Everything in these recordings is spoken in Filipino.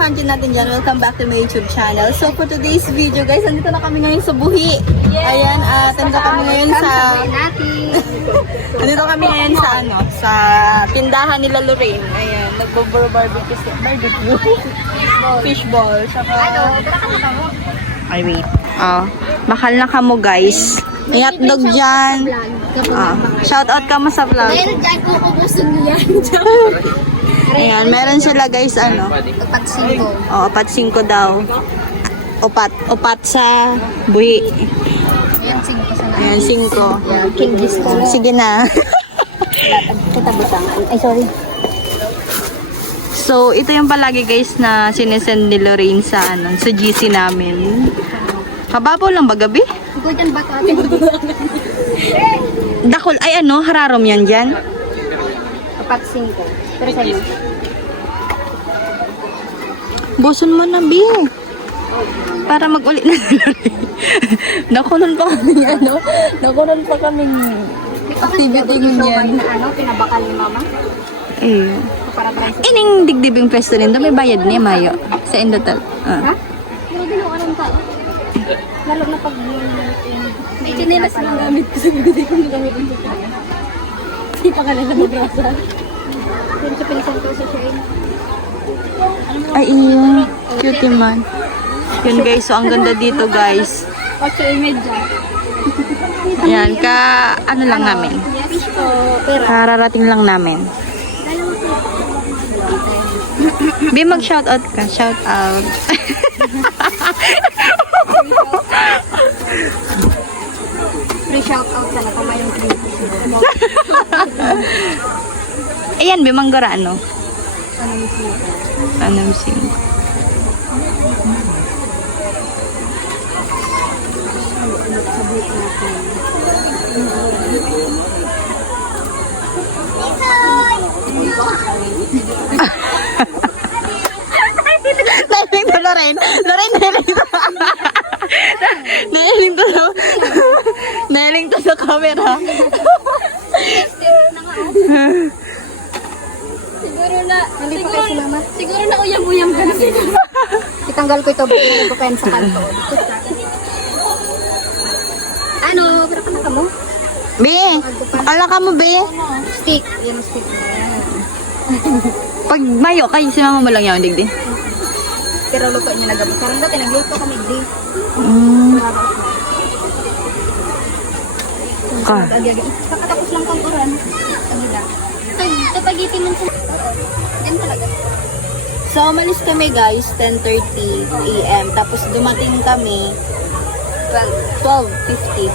content natin dyan, welcome back to my YouTube channel. So for today's video guys, nandito na kami ngayon sa Buhi. Ayan, at nandito kami ngayon sa... nandito kami ngayon sa ano, sa tindahan nila Lorraine. Ayan, nagbo-barbecue. Fishball. Saka... Ay, wait. Oh, mahal na kamo guys. May hotdog dyan. Shout out ka mo sa vlog. Meron dyan kung ubusin niya. Ayan, meron sila guys, ano? Upat 5. O, upat 5 daw. Upat sa Buhi. Ayan, 5 sa Ayan, 5. King Disco. Sige na. Katabutangan. Ay, sorry. So, ito yung palagi guys na sinesend ni Lorraine sa, ano, sa GC namin. Kababaw lang ba gabi? Ikaw dyan ba ate? Dakol, ay ano, hararom yan dyan? Upat 5. Pero sa'yo. Buson mo na, Bi. Para mag-ulit na Nakunan pa kami, ano? Nakunan pa kami activity nyan. Na ano, pinabakal ni mama. Eh. Para try sa... Ining digdibing pwesto nito, may bayad niya, Mayo. Sa Indotal. Ha? Pero ginawa ng tao. Lalo na pag... May kinilas lang gamit ko sa bigay ko ng gamit ko. Hindi pa ka nila mabrasa. Pero sa pinsan ko sa Shane. Ay, iyo. Cute man. Yun guys, so ang ganda dito guys. Actually, medyo. Yan, ano lang namin. Fish ko, pera. Kararating lang namin. Bi, mag-shoutout ka. Shoutout. Free shoutout sa nakamayong clip. Ayan, Bi, manggara ano? Anong sing? Nailing to, Lorraine. Lorraine, nailing to. Nailing to. Nailing to sa camera. Siguro na uyam-uyam ka na siguro. Itanggal ko ito, bigyan ko kayo sa kanto. Ano, pero ka mo? Bi, ala ka mo, Bi. Stick, yan ang stick. Pag mayo, kayo si mama mo lang yung digdi. Pero luto niya nagabot. Karang dati, nagluto kami di. Ka. Kakatapos lang kang oran. Tapagiti man sa... Yan talaga. So, umalis kami guys, 10:30 AM. Tapos dumating kami 12:50.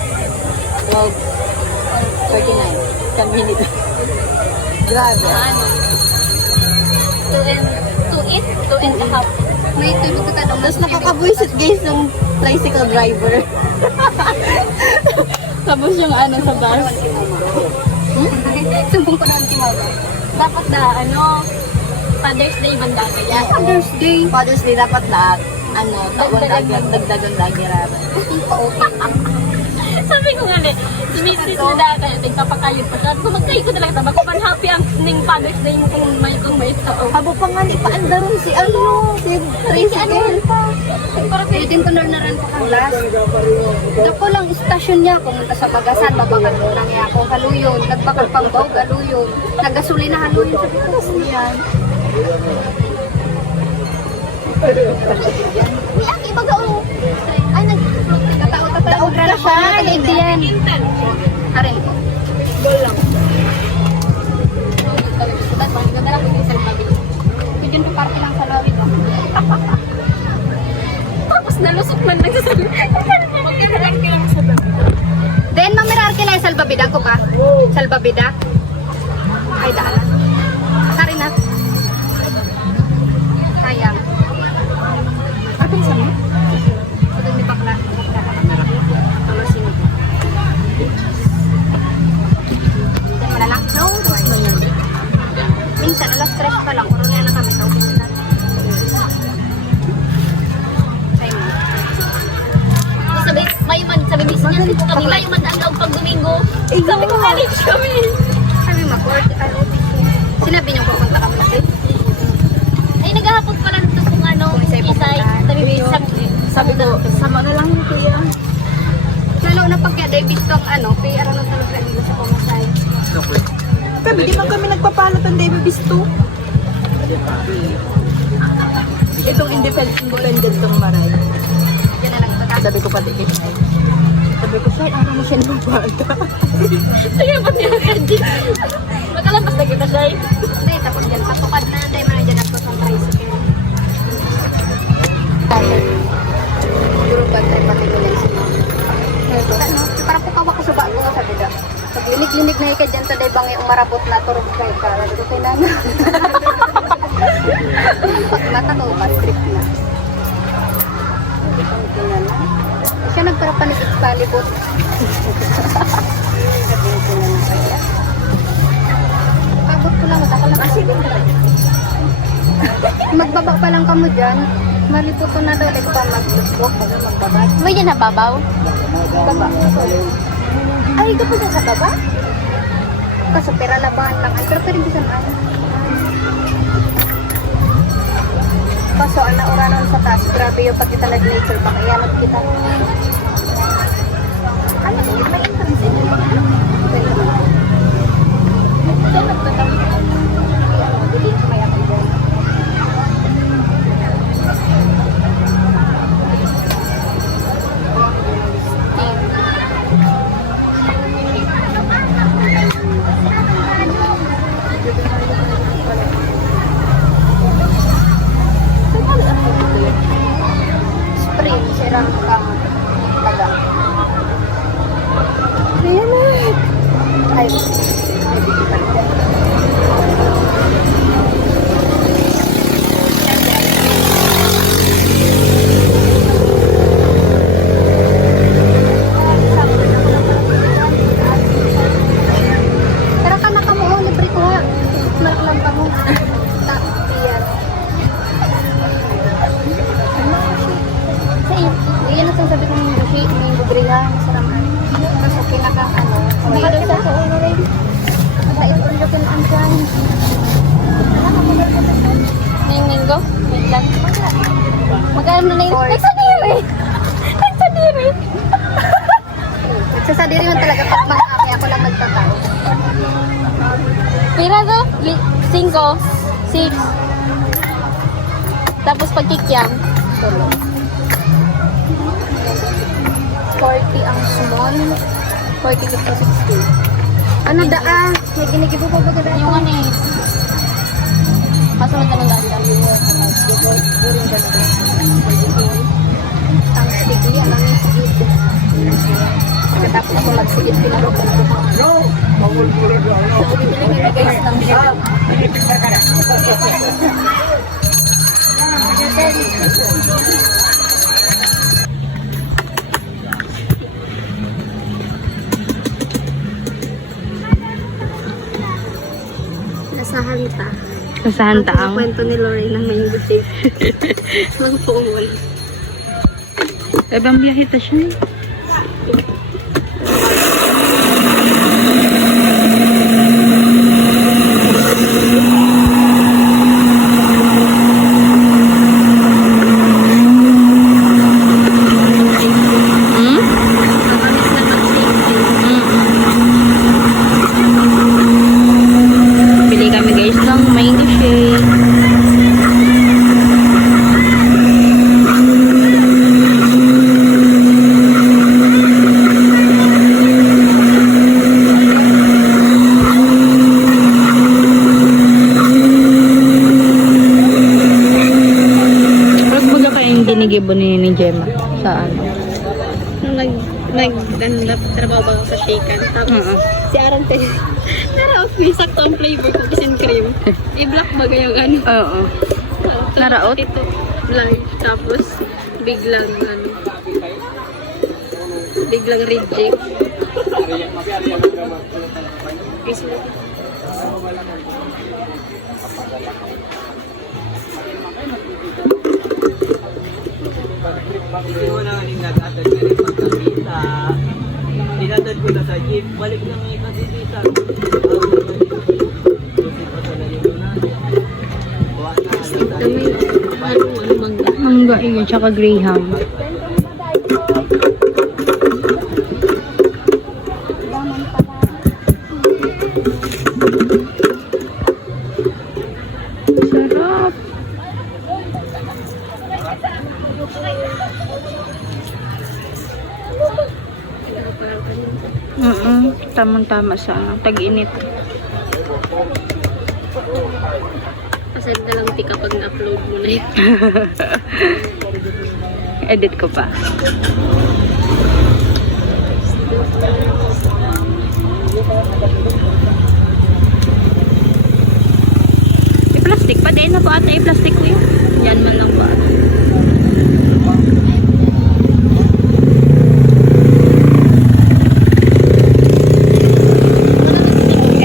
12:39. Kami nito. Grabe. Ano? 2 and a half. May tulog ka tanong. Tapos nakakabuisit guys ng tricycle driver. Tapos yung ano sa bus. Sumbong ko naman si mama. Dapat na, Father's Day banda kaya. Father's Day dapat lahat. Dagdagan lagi rara. Sabi ko nga si Mrs. na dati, nagpapakayod pa siya. Kung magkayo ko talaga tama, kung happy ang ning Father's Day mo kung may tao. Habo pa nga ni paandaron si tricycle. Pwede din tunar na rin po kang last. Dako lang istasyon niya, pumunta sa Bagasan, mabakal mo lang niya ako, haluyon. Nagbakal pang bawg, haluyon. Nagasolina, haluyon. Sabi ko, kasi yan. May ang iba gao. Ay, nagkatao-tatao na siya. Nag-Indian. Harin ko. Gol lang. Pwede yung party lang sa lawin. Tapos nalusok man nagsasabi. Magkakaroon lang sa lawin. Then, mamirar ka lang salbabida ko pa. Salbabida. Ay, daan. Sarin na. Sayang. Atin sa mo? Ito ni Pakla. Tamasin ko. Then, malalak. No, minsan, alas 3 pa lang. Kuro na kami. Sabi miss niya, kami lang yung matagaw pag Domingo. Sabi ko, college kami. Sabi mag-work. Sinabi niyo pupunta kami na. Ay, naghahapon pala nito kung ano, Davis tong pay araw ng talaga nila sa pamasay. Pero di man kami nagpapalot ng David Bisto. Itong independent tong maray. Yan na nagtatapos. Sabi ko pati kay Shai. Sabi ko, Shai, ano mo siya ng bata? Sige, ba't niya candy? Magkalampas na kita, Shai. Hindi, tapos dyan. Patukad na. Dahil man dyan ako sa tricycle. Dahil. Siguro ba tayo pati ko lang sila. Parang pukawa ko sa bago nga sabi da. Pag linig-linig na ika dyan, taday bangi umarapot na turog kayo ka. Sabi ko kay nana. Pag mata ko, trip na. Siya nagparapanig palibot. Pagod ko lang, matakal lang kasi. Magbaba pa lang kamo dyan. Malipot ko na daw, like pa mag-lusbok, magbaba. May yan na babaw? Baba. Ay, ito po dyan sa baba? Kaso pera labahan lang. Ay, pero pwede bisa na. Kaso, oranon sa taas. Grabe yung pag kita nag-nature, baka iyanap kita. Ano, may interest din yung mga pwede naman. Diyan nagtatawid. Bilis may ako dyan. Spring, sirang kang taga. Ayan na. Ay, pero ka nakamuho, libre ko ha. Malaklang ka mo. Iyan. Iyan ang sabi kong buhi, may bubrihan, saraman. Tapos okay na kang mayroon sa sa ulo rin. At ito rin ang dyan. Ningningo? Wait lang. Magkano na yun? Nagsadiri! Nagsadiri! Nagsasadiri man talaga pag mahaki ako lang magtatao. Pira to? 5, 6. Tapos pagkikyam, tulo. 40 ang small. 40 to 60. Ano daa? May ginigibo pa ba ganda? Yung ano eh. Masunod ka ng daan. Ang sigli, alam niya sigli. Pagkatapos ko magsigit pinarugan ko. So, bibili guys ng siya. Nasahan ta. Nasahan ta ang? Kwento ni Lorraine na may buti. Magpuungol. Ibang biyahe ta siya. Bili kami guys ng mango shake. Ginigibo ni Gemma sa ano? Nagtrabaho ba ako sa shaken? Tapos si Aaron tayo. Naraot may sakto ang flavor cookies and cream. I-block ba yung ano? Oo. Naraot? Ito, blind. Tapos biglang biglang reject. Hindi mo na rin nag-atad ka rin pagkakita. Dinatad ko na sa jeep. Balik na ngayon kasi dito. Mangga yun, tsaka graham. Tamang-tama sa tag-init. Pasend na lang tika pag na-upload mo na yun. Edit ko pa. I-plastic pa din na po ata i-plastic ko yun. Yan man lang ba.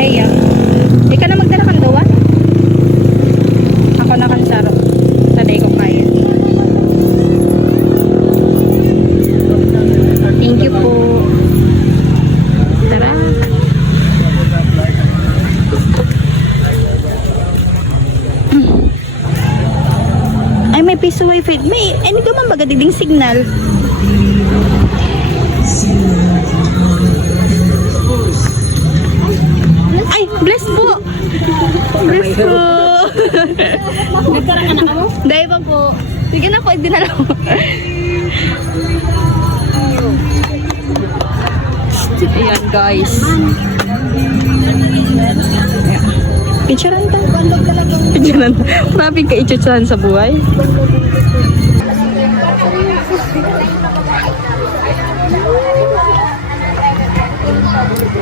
Eh, di ka na magdala kang gawa? Ako na kan saro. Taday ko kaya. Thank you po. Tara. Ay, may piso wifi. May, ano ka man baga diding signal? Ay, bless po! Bless po! Nagkaroon ka na ka mo? Dahil pa po. Sige na po, dinala ko. Ayan guys. Picturean ta. Picturean. Marami ka ichuchahan sa buhay.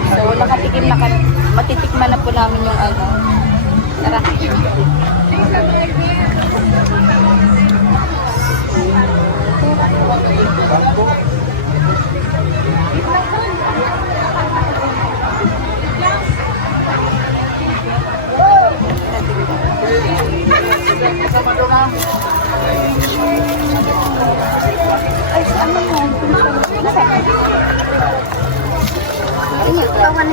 So, matitikman na po namin yung ano. Tara. Ay, saan mo yan? Ini, kawan.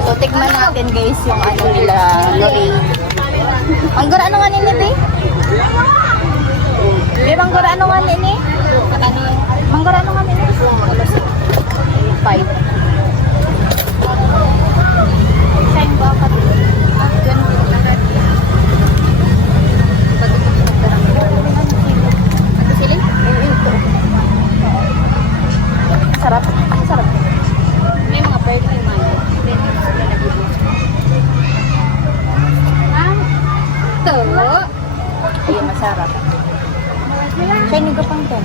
So, tikman natin guys yung ano nila, Lorraine. Ang gara ano nga nini, be? Be, ang gara ano nga nini? Ang gara ano nga nini? 5. Saan ba ka? Siling? Sarap. Sarap. May mga birthday man. Ito. Ayun, masarap. Shining ka pang ten.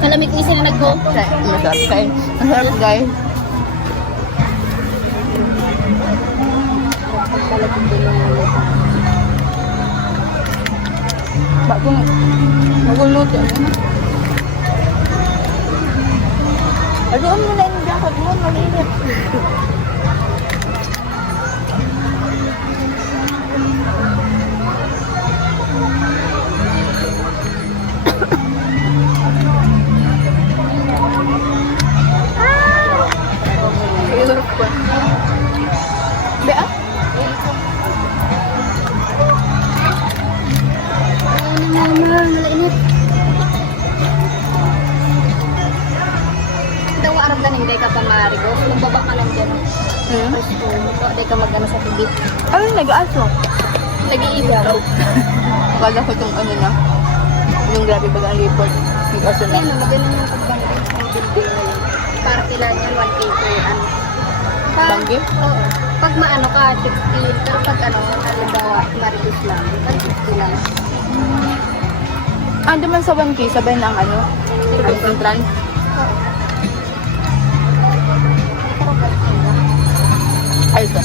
Kalamit ni sila nag-go. Masarap guys. Bagong maguluto. Adoon mo na yung jacket mo, malinit. Be, ah? Malainit. Daw arap ganing day ka pa marigo. Magbaba ka lang dyan. Tapos day ka mag-ano sa tubig. Ay, nag-aso. Nag-iibaw. Akala ko itong ano na. Yung grabe baga ang report. Nag-aso na. Ayun, magaling yung pagbangkay ng building na yun. Para sila niyan, 1K per ano. Banggi? Oo. Pag maano ka, 60. Pero pag ano, halimbawa, marigus lang. Pag 60 lang. Ah, naman sa 1K, sabay na ang ano? Ang entrance. Ay, ito.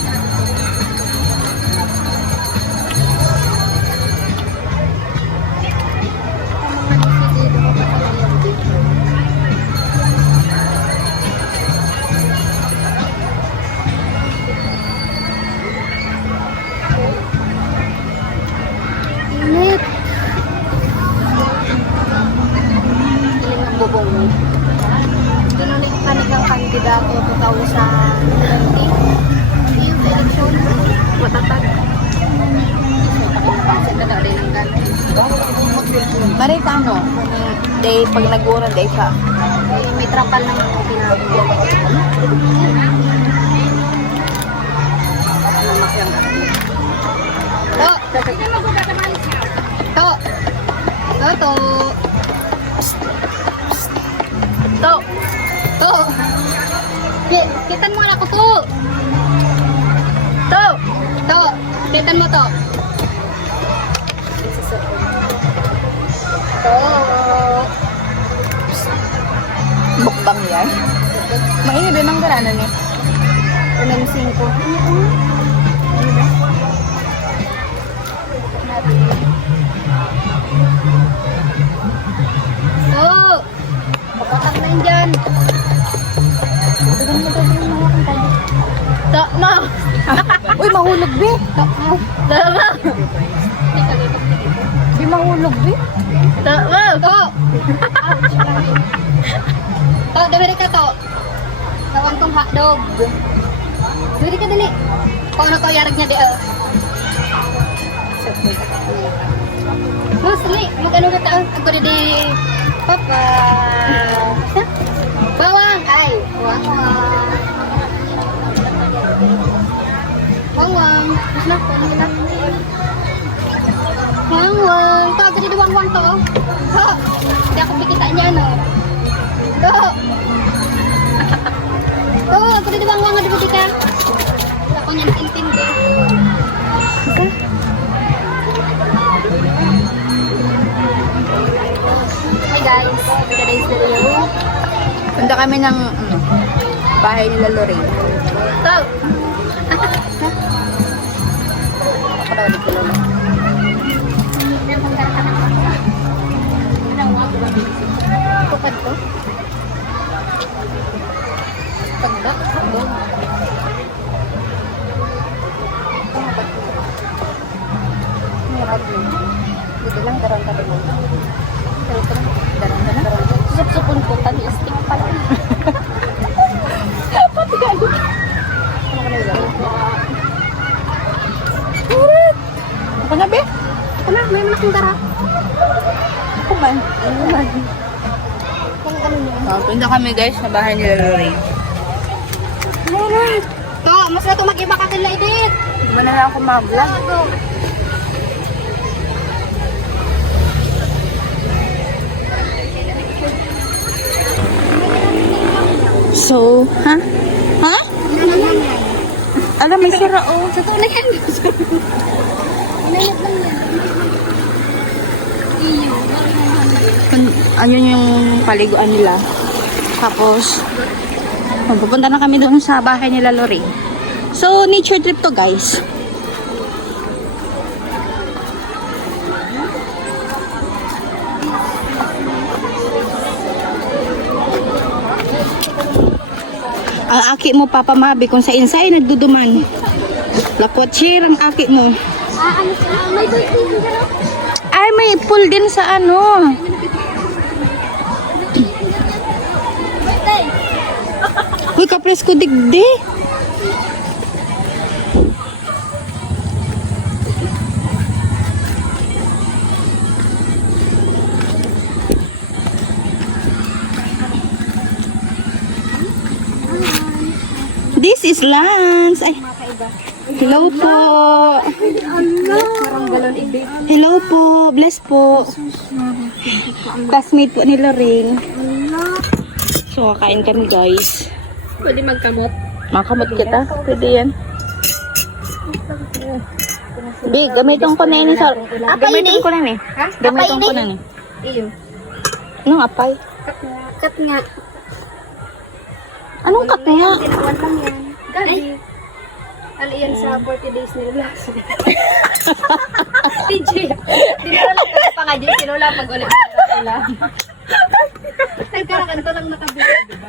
pag nag-uran day siya. May trapal na yung ginagawa. To! To! To! To! To! To! Kitan mo anak ko to! To! To! Kitan mo to! To! Bukbang yan. Mainit din ang garana niya. Ulan 5. Oh! Papatak na yun dyan. Tak na! Uy, mahulog, be. Tak na! Tak na! Di mahulog, be. Tak na! To! To, dawiri ka to. Tawang tong hotdog. Dawiri ka dali. Kung ano ko yarag niya di Mas, li, mag-ano ka taon? Ako na di... Papa! Bawang! Ay! Bawang! Bawang! Mas na, kung ano kita? Bawang! To, ako di bawang to. To! Hindi ako bikita niya, no? To! To, ako di bawang nga di ka? Ako niyan intindi. Isa? Hi guys, today's video. Punta kami ng bahay nila Lorraine. So, Ako daw ulit kilo lang. kupad ko. Pagda. Dito lang, karon-karon lang. Susup-supon ko, tani stick pala. Pati ka. Ano ka na yun? Urat! Ako na, be? Ako na, may malaking dara. Ako ba? Kung ano niya. Punta kami guys sa bahay nila Lorraine. To, mas na to mag-iba ka kila edit. Hindi mo na lang ako mag-vlog. So, ha? Ha? Alam, may sira, oh. Totoo na yan. Inanap lang yan. Iyo. Ayun yung paliguan nila. Tapos, pupunta na kami doon sa bahay nila Lorraine. So, nature trip to guys. Ang aki mo, Papa Mabi, kung sa insay nagduduman. Lakwat share ang aki mo. May birthday din ka. Ay, may pool din sa ano. Birthday. Uy, kapres ko digdi. This is Lance. Ay, hello po. Parang galon ibig. Hello po. Bless po. Classmate po ni Lorraine. So, kakain kami guys. Pwede magkamot. Makamot kita. Pwede yan. Big, gamitin ko na yun. Gamitin ko na yun eh. Gamitin ko na yun eh. Iyo. Anong apay? Kat nga. Anong kat nga? Tinawan lang yan. Gabi. Ali yan sa 40 days nila. TJ. Dinala ka pa nga dyan. Sinula pag ulit. Nagkarakanto lang nakabili. Diba?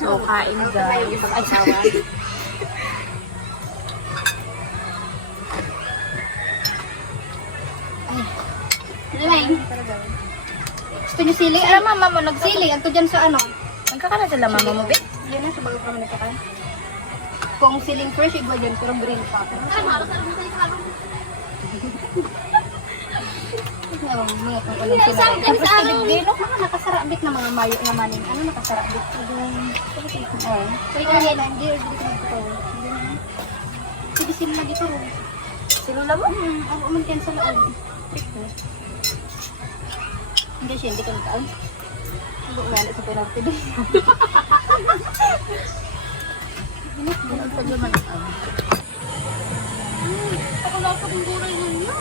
So, kain guys. Ay, sawa. Ay. Gusto niyo sili? Alam mama mo, Sili, ato dyan sa ano? nagkakala sila mama mo, Bit? Yan na, sa bago pa man nagkakain. Kung siling fresh, igwa dyan, pero green pa. Oo, mga kung anong sila. Tapos kilig-gilok, mga nakasarabit na mga mayo na maning. Ano nakasarabit? Oo. Kaya kaya lang, hindi ko dito. Sige sila na dito. Silula mo? Ako umuntiyan sa loob. Hindi siya, hindi ko nakaon. Hindi ko ulit sa penalty din. Ang paglaman. Ako lang sa kong gulay ninyo.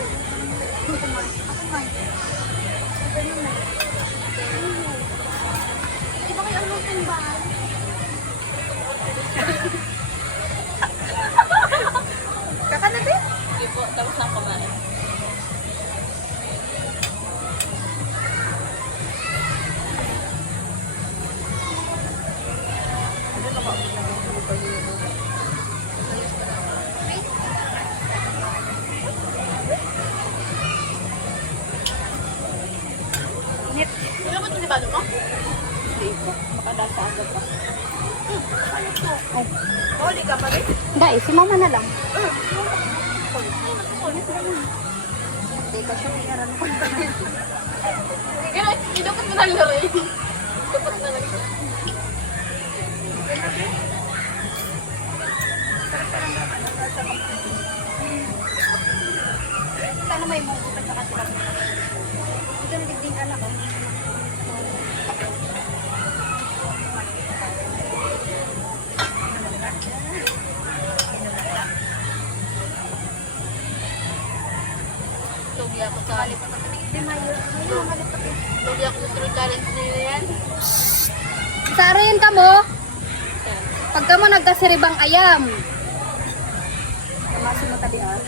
Iba kayo ang lutin ba? Kaka na din? Hindi po, tapos na kumain. Ano ba ito ni Balo mo? Hindi po. Makadasa agad pa. Oh, di ka pa rin? Dahil, si mama na lang. Hindi ka siya minaran ko. Idukot mo lang laro eh. Idukot na lang. Sana may mungkot at saka sila. Ito na digding anak ko. Tugi ako sa Tugi ako sa true challenge nila yan. Sarin ka mo. Pagka mo nagkasiribang ayam. Kamasi mo tabihan.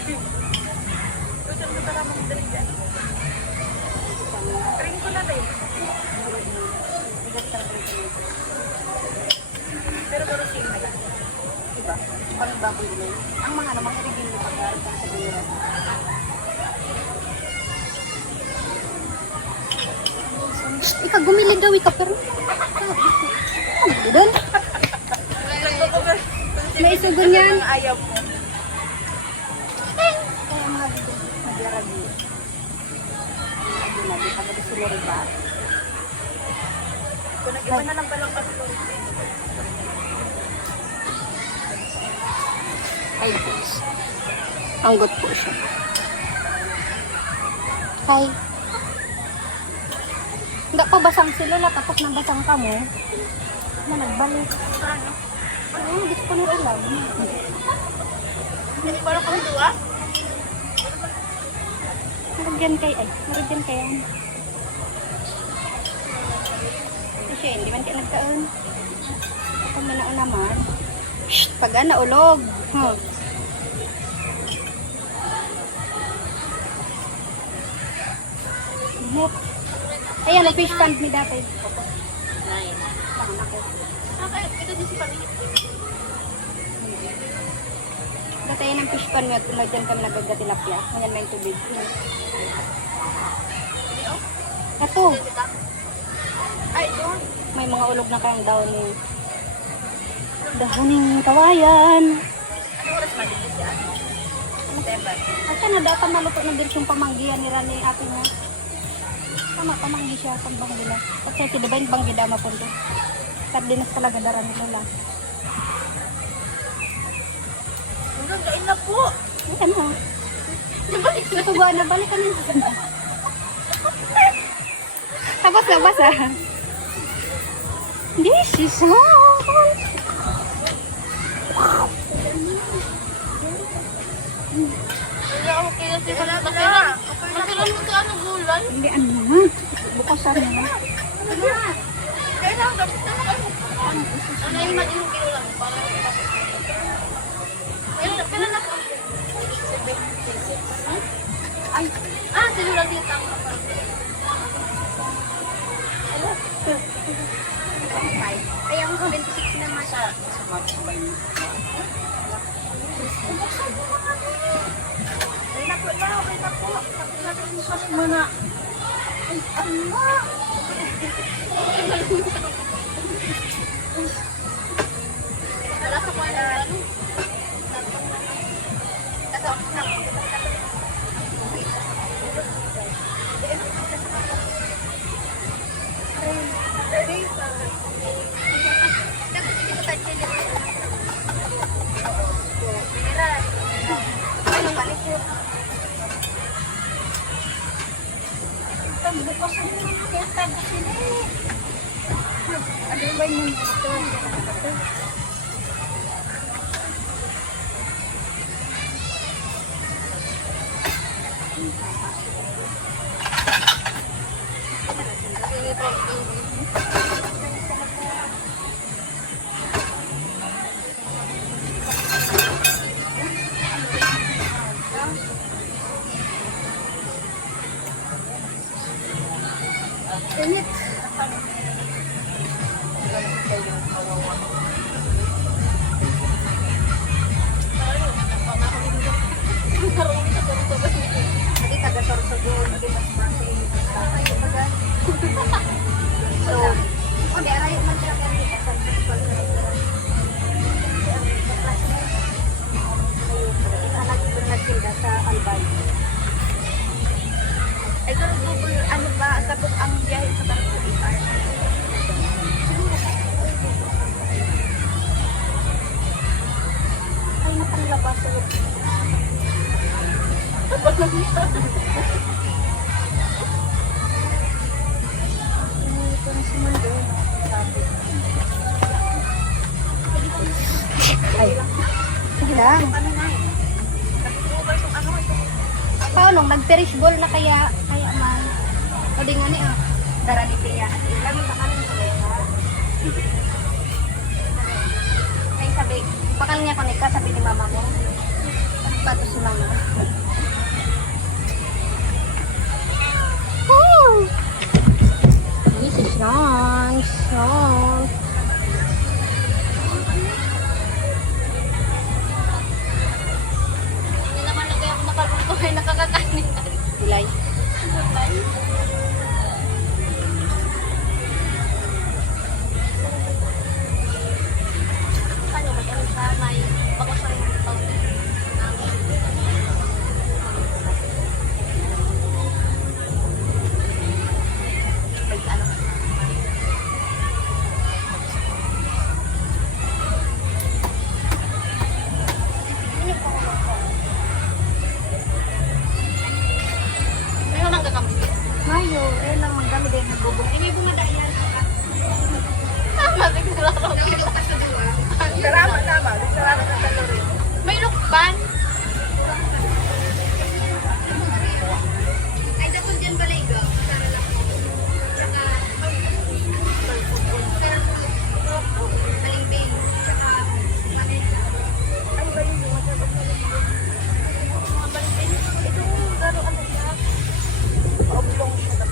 Pero garo sila na lang. Diba? Pang baboy nila. Ang mga namang irigin nila pag-aaral sa bira. Ikaw gumilig daw ikaw pero. Ano doon? May sugon yan. Ayaw mo. Kaya mga dito. Naglaragi. Hindi pa ba sila ba? Kung nag-iba na lang palang kasi. Ay, guys. Ang good po siya. Hi. Hindi pa basang sila na tapos nang basang ka mo. Na nagbalik. Ano? Gusto ko nila lang. Hindi parang kami duwa? Maragyan kay ay. Maragyan kay ang. Kasi hindi man kayo nagtaon. Kapag manao naman. Shh! Pag naulog. Huh. Init. Ayan, ang fish pond ni dati. Nice. Tangan ako. Ito din si Pamit. Dati yan ang fish pond nga. Tulad dyan kami nagagatilapya. Ngayon may tubig. Ito. Ay, doon. May mga ulog na kayang dahon dahoning kawayan. Anong oras malinis yan? September. At na dapat maluto ng dirsyong pamanggihan ni Rani ate niya. Tama, pamanggi siya pag banggi na. Kasi ito diba yung banggi dama po ito. Sardinas talaga daran nila lang. Hanggang gain na po. Ano? Natuwa na, balik ka na. Tapos labas ah. This is all. Wala ako kaya si Pamit. Makilan mo ka ano gulay? Hindi ano naman. Bukasan naman. Kaya lang, dapat na kayo. Ano yung madinong kilo lang? Para Kailan na po? 76. Ay, sinulat yung tama. Kaya ang 26 naman siya. Okay na po na, okay na po. Tapos natin yung sauce muna. Ay, ano? Wala sa po na ano? Kasi ako na. Sige lang. Paano? Nag-perish ball na kaya man. O di nga ni ah. Dara ni Tia. Lagi ba kami sa beka? Ay sabi, bakal niya ko ka sabi ni mama mo. Pato si mama. Oh! This is nice. Oh. Hindi naman lagi ako nakalungkot ay nakakakanin. Bilay. Paano mag-ano sa may bakasyon ng ito? Ano? Meron nang gagamit. Mayo, lang magdami din ng bubong. Ini bunga dahil yan. Tama, siguro. Salamat. Salamat sa rin. May lukban. Ay, dapat dyan baligo. Para lang. Tsaka, balimbing. Tsaka, ay, balimbing. Mga balimbing. Ito, garo ano siya. Oblong siya.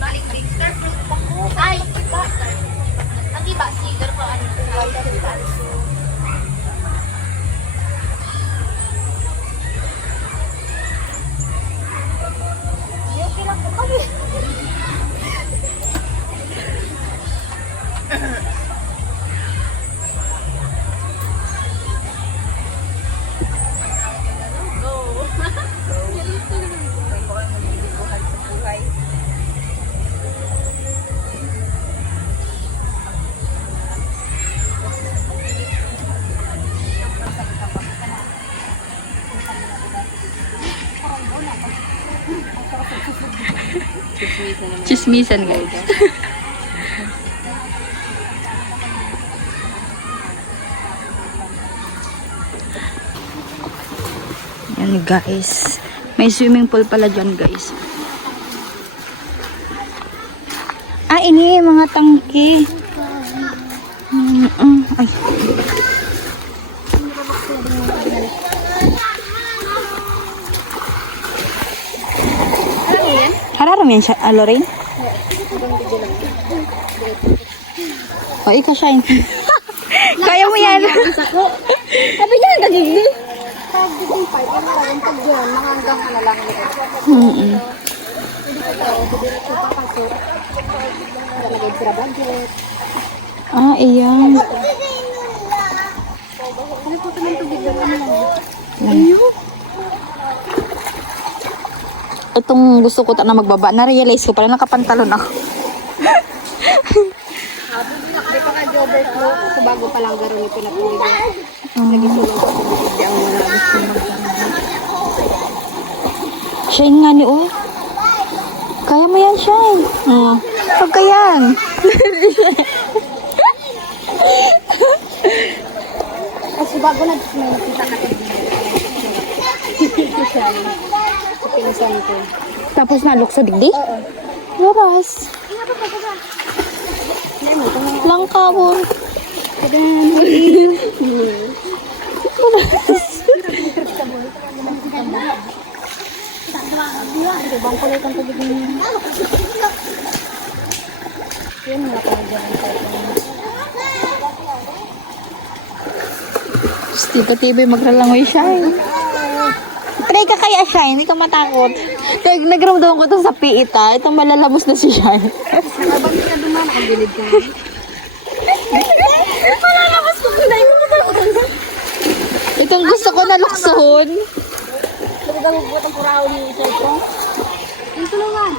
Balimbing. Starfruit pa ko. Ay, iba. Ang iba, cigar pa. Ano, okay lang po kami. Chismisan guys. Yan guys. May swimming pool pala dyan guys. Ah, ini mga tangke. Ay. Hararam yan siya, Lorraine? O, ikaw siya. Kaya mo yan. Sabi niya, nagigil. Pag di pa, yung parang pag yun, hanggang ano lang nito. Hindi ko daw, didiretso pa kasi. Nalagay sa budget. Ah, iyan. Ano po ito ng tubig na rin yan? Ayun. Itong gusto ko na magbaba, na-realize ko pala nakapantalon ako. Di pa ka jobber ko, so bago pa lang garo ni pinatuloy. Nagisulong ko sa tubig, di ang wala gusto Shine nga ni oh. Kaya mo yan, Shine. Huwag ka yan. Kasi bago na may nakita ka ito siya. Sa pinsan ko. Tapos nalok sa digdi? Oo. Waras. Langkawon. Bang kulit ang tubig niya. Yun, nakagyan ang type niya. Tita TV magralangoy, Shine. Try ka kaya, Shine. Hindi ka matakot. Kaya nagramdaman ko ito sa piita. Itong malalabos na si Shine. Nakabang ka duman, nakabilid ka. Malalabas ko na yung Itong gusto ko na luksohon. Talagang magbuot ang kurao ni Sir ko. Yung tulungan.